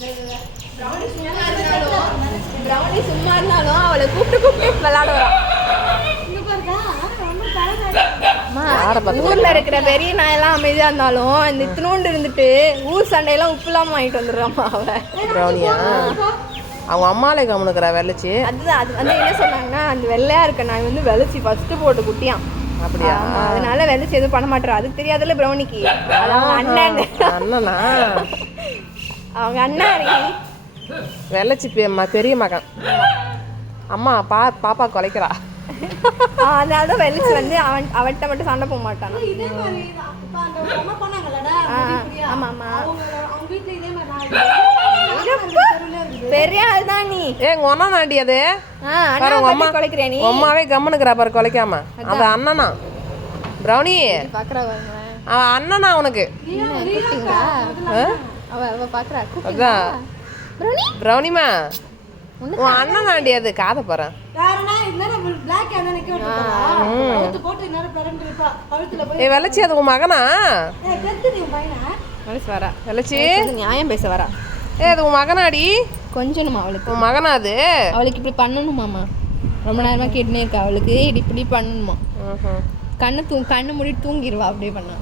Brownie சும்மா இருந்தாலும் அவளை கூப்பிட்டு விளையாடுவா. ஊர்ல இருக்கிற பெரிய நாயெல்லாம் அமைதியா இருந்தாலும் இந்த இத்தினோண்டு இருந்துட்டு ஊர் சண்டையெல்லாம் உப்பு இல்லாம வாங்கிட்டு வந்துடுறாமா அவ. பிரௌனியா அவங்க அம்மாலே கவனிக்கிறா வெள்ளச்சி. அதுதான் அது வந்து என்ன சொன்னாங்கன்னா அந்த வெள்ளையா இருக்க நாய் வந்து வெள்ளச்சி ஃபர்ஸ்ட் போட்டு குட்டியான். அப்படியா? அதனால வெள்ளச்சி எதுவும் பண்ண மாட்டா. அதுக்கு தெரியாதுல்ல பிரௌனிக்கு. அவங்க அண்ணன் அண்ணனா அவங்க அண்ணா வெள்ளச்சி பெரிய மகன். அம்மா பாப்பா குலைக்கிறா. அதனாலதான் வெள்ளச்சி வந்து அவன்கிட்ட மட்டும் சண்டை போக மாட்டான். ஆமா ஆமா பெரிய ஆள் தான் நீ. உங்க அண்ணா நாண்டி அது அம்மா குலைக்கிறியா நீ? அம்மாவே கம்முனுக்குறா பாரு குலைக்காம. அது அண்ணனா பிரௌனி பாக்குறா அவன் அண்ணனா அவனுக்கு. அதான் பிரௌனிமா உன் அண்ணன் தாண்டி அது காதை பாரு. வெள்ளச்சி அது உன் மகனா? வெள்ளச்சி நியாயம் பேச வரா. அது உன் மகனாடி? கொஞ்சமா அவளுக்கு உன் மகனா அது? அவளுக்கு இப்படி பண்ணணுமாமா. ரொம்ப நேரமா கேட்டுனே இருக்கா. அவளுக்கு இப்படி பண்ணணுமா. கண்ணு மூடி தூங்கிடுவா அப்படியே பண்ணா.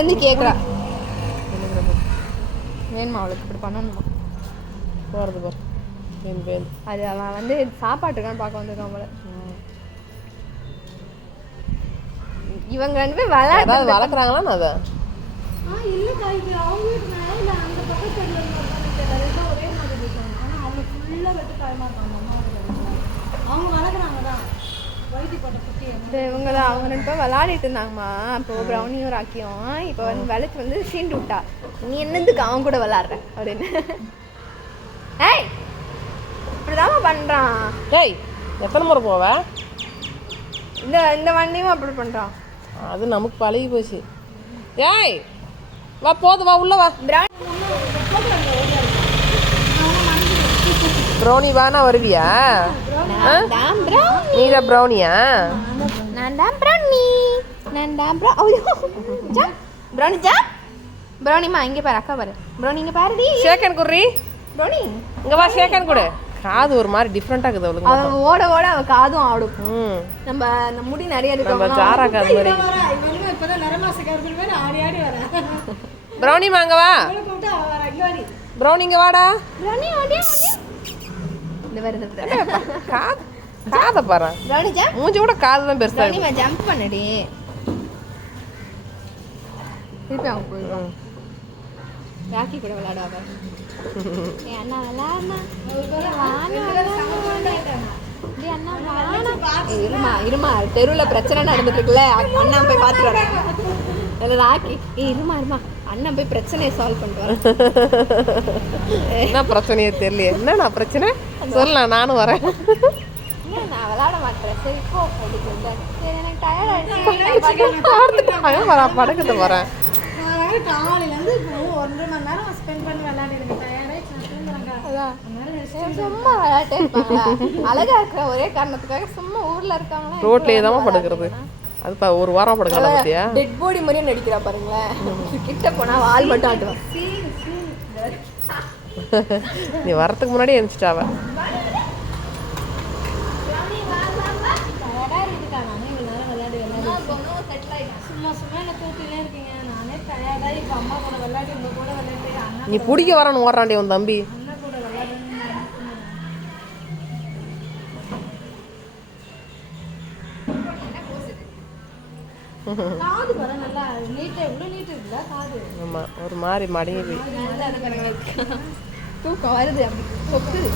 வந்து கேக்குறா வேணுமா அவளுக்கு இப்படி பண்ணணுமா. போறது பாரு அது அவன் வந்து சாப்பாட்டுக்கான்னு பார்க்க வந்திருக்கான் போல. இவங்க ரெண்டு பேரும் விளையாடுறது வளர்க்குறாங்களா? அதை இவங்கள அவங்க ரெண்டு பேரும் விளையாடிட்டு இருந்தாங்கம்மா. இப்போ பிரௌனியும் ராக்கியும் இப்போ வந்து விளக்கு வந்து சீண்டு விட்டா. நீ என்னதுக்கு அவன் கூட விளையாடுற அப்படின்னு. ஏய் இப்படிதாம்மா பண்றான். டேய் எத்தனை முறை போவ? இந்த வண்டியும் அப்படி பண்றான். அது நமக்கு பழகி போச்சு. ஏய் வா போதும் வா உள்ள வா. பிரௌனி வானா வருவியா? நீதான் பிரௌனியா? நான் தான் பிரௌனி. பிரௌனி ஜா பிரௌனிமா இங்க பாரு. அக்கா பாரு. பிரௌனி இங்க பாருடி. ஷேக்கன் குர்ரி. பிரௌனி இங்க வா ஷேக்கன் கொடு. காது ஒரு மாதிரி டிஃபரெண்டா இருக்குது அவளுக்கு. அவன் ஓட ஓட அவ காதும் ஆடும். நம்ம அந்த முடி நிறைய இருக்கு. நம்ம ஜாரா காது மாதிரி. இப்பதான் நரமாசக்காரங்க மாதிரி ஆடி ஆடி வர. பிரௌனி வாங்க வா. பிரௌனி இங்க வாடா. பிரௌனி ஓடி ஓடி. இந்த வருது காதை பாரு. Brownie jump. மூஞ்சி கூட காது தான் பெருசா இருக்கு. பிரௌனி ஜம்ப் பண்ணுடி. திருப்பி அவங்க போயிடுவாங்க. ராக்கி கூட விளையாடாவ. அண்ணா விளையாடுனா இருமா தெருவுல பிரச்சனை நடந்துட்டு இருக்குல்ல. அண்ணா போய் பாத்துட்டு வரேன். ராக்கி இருமா அண்ணன் போய் பிரச்சனையை சால்வ் பண்ணிட்டு வரேன். என்ன பிரச்சனையே தெரியல. என்ன பிரச்சனை சொல்லலாம் நானும் வரேன். நான் விளையாட மாட்டேன். சரி போ அப்படின்னு. சரி எனக்கு டயர்ட் வரேன் படக்கத்தை வரேன். காலையில இருந்து 1.5 மணி நேரம் ஸ்பெண்ட் பண்ணி விளையாடிடுங்க. சும்மா விளையாட்டே இருப்பாங்களா? அழகா இருக்கிற ஒரே காரணத்துக்காக சும்மா ஊர்ல இருக்காங்களா? ரோட்லயே தான் படுக்கிறது. அது ஒரு வாரம் படுக்கல பத்தியா? டெட் பாடி மாதிரியே நடிக்கிறா பாருங்களேன். கிட்ட போனா வால் மட்டும் ஆட்டுவான். நீ வரதுக்கு முன்னாடி எழுந்துட்டாவ. நீ பிடிக்க வரணும் ஓடுறாண்டி உன் தம்பி. காது வர நல்லா நீட்டா இவ்வளவு நீட் இருக்குல்ல காது. ஆமா ஒரு மாதிரி மடங்கி போய் தூக்கம் வருது அப்படி சொக்குது.